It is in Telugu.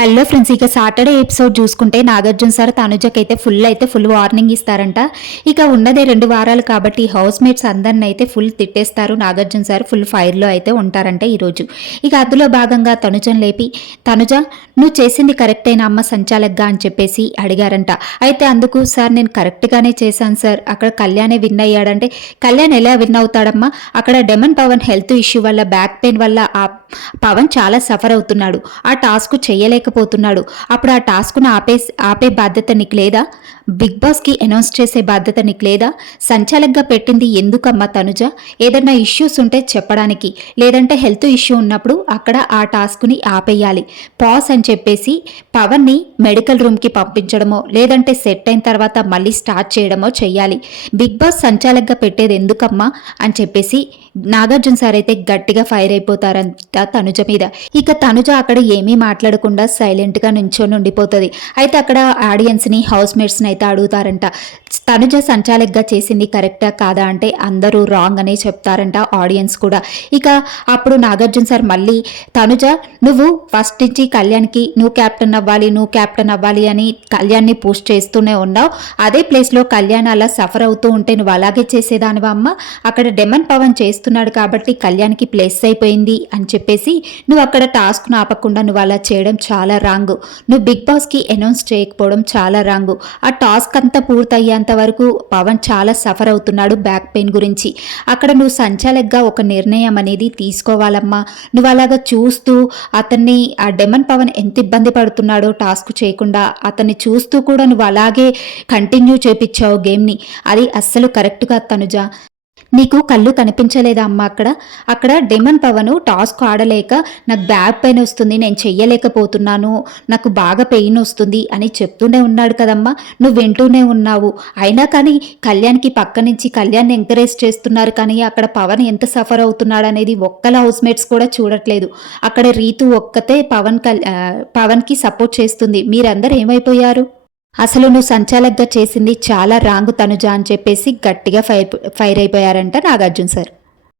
హలో ఫ్రెండ్స్, ఇక సాటర్డే ఎపిసోడ్ చూసుకుంటే నాగార్జున సార్ తనుజకైతే ఫుల్ వార్నింగ్ ఇస్తారంట. ఇక ఉన్నదే 2 వారాలు కాబట్టి హౌస్ మేట్స్ అందరిని అయితే ఫుల్ తిట్టేస్తారు. నాగార్జున సార్ ఫుల్ ఫైర్లో అయితే ఉంటారంట ఈరోజు. ఇక అందులో భాగంగా తనుజను లేపి, తనుజ నువ్వు చేసింది కరెక్టేనా అమ్మ సంచాలక్గా అని చెప్పేసి అడిగారంట. అయితే అందుకు సార్ నేను కరెక్ట్గానే చేశాను సార్, అక్కడ కళ్యాణే విన్ అయ్యాడంటే కళ్యాణ్ ఎలా విన్ అవుతాడమ్మా, అక్కడ డెమన్ పవన్ హెల్త్ ఇష్యూ వల్ల బ్యాక్ పెయిన్ వల్ల ఆ పవన్ చాలా సఫర్ అవుతున్నాడు, ఆ టాస్క్ చేయలేకపోతున్నాడు. అప్పుడు ఆ టాస్క్ను ఆపే బాధ్యత నీకు లేదా? బిగ్ బాస్కి అనౌన్స్ చేసే బాధ్యత నీకు లేదా? సంచాలక్గా పెట్టింది ఎందుకమ్మా తనుజ? ఏదన్నా ఇష్యూస్ ఉంటే చెప్పడానికి, లేదంటే హెల్త్ ఇష్యూ ఉన్నప్పుడు అక్కడ ఆ టాస్క్ని ఆపేయాలి. పాస్ అని చెప్పేసి పవన్ని మెడికల్ రూమ్కి పంపించడమో లేదంటే సెట్ అయిన తర్వాత మళ్ళీ స్టార్ట్ చేయడమో చెయ్యాలి. బిగ్ బాస్ సంచాలక్గా పెట్టేది ఎందుకమ్మా అని చెప్పేసి నాగార్జున సార్ అయితే గట్టిగా ఫైర్ అయిపోతారంట తనుజ మీద. ఇక తనుజ అక్కడ ఏమీ మాట్లాడకుండా సైలెంట్గా నుంచొని ఉండిపోతుంది. అయితే అక్కడ ఆడియన్స్ని హౌస్ మేట్స్ని అయితే అడుగుతారంట, తనుజ సంచాలక్గా చేసింది కరెక్టా కాదా అంటే అందరూ రాంగ్ అనే చెప్తారంట ఆడియన్స్ కూడా. ఇక అప్పుడు నాగార్జున సార్ మళ్ళీ తనుజ నువ్వు ఫస్ట్ నుంచి కళ్యాణ్కి నువ్వు క్యాప్టెన్ అవ్వాలి అని కళ్యాణ్ని పోస్ట్ చేస్తూనే ఉన్నావు. అదే ప్లేస్లో కళ్యాణ్ అలా సఫర్ అవుతూ ఉంటే నువ్వు అలాగే చేసేదానివా అమ్మ? అక్కడ డెమన్ పవన్ చేస్తున్నాడు కాబట్టి కళ్యాణ్కి ప్లేస్ అయిపోయింది అని చెప్పేసి నువ్వు అక్కడ టాస్క్ను ఆపకుండా నువ్వు అలా చేయడం చాలా రాంగ్. నువ్వు బిగ్ బాస్కి అనౌన్స్ చేయకపోవడం చాలా రాంగ్. ఆ టాస్క్ అంతా పూర్తయ్యేంత వరకు పవన్ చాలా సఫర్ అవుతున్నాడు బ్యాక్ పెయిన్ గురించి. అక్కడ నువ్వు సంచాలక్గా ఒక నిర్ణయం అనేది తీసుకోవాలమ్మా. నువ్వు అలాగా చూస్తూ అతన్ని ఆ డెమన్ పవన్ ఎంత ఇబ్బంది పడుతున్నాడో టాస్క్ చేయకుండా అతన్ని చూస్తూ కూడా నువ్వు అలాగే కంటిన్యూ చేపించావు గేమ్ని. అది అస్సలు కరెక్ట్గా తనుజ. నీకు కళ్ళు కనిపించలేదా అమ్మ? అక్కడ డెమన్ పవన్ టాస్క్ ఆడలేక నాకు బ్యాక్ పెయిన్ వస్తుంది, నేను చెయ్యలేకపోతున్నాను, నాకు బాగా పెయిన్ వస్తుంది అని చెప్తూనే ఉన్నాడు కదమ్మా. నువ్వు వింటూనే ఉన్నావు. అయినా కానీ కళ్యాణ్కి పక్క నుంచి కళ్యాణ్ని ఎంకరేజ్ చేస్తున్నారు, కానీ అక్కడ పవన్ ఎంత సఫర్ అవుతున్నాడు అనేది ఒక్కల హౌస్ మేట్స్ కూడా చూడట్లేదు. అక్కడ రీతు ఒక్కతే పవన్కి సపోర్ట్ చేస్తుంది. మీరందరూ ఏమైపోయారు? అసలు నువ్వు సంచాలక్గా చేసింది చాలా రాంగ్ తనుజ అని చెప్పేసి గట్టిగా ఫైర్ అయిపోయారంట నాగార్జున సార్.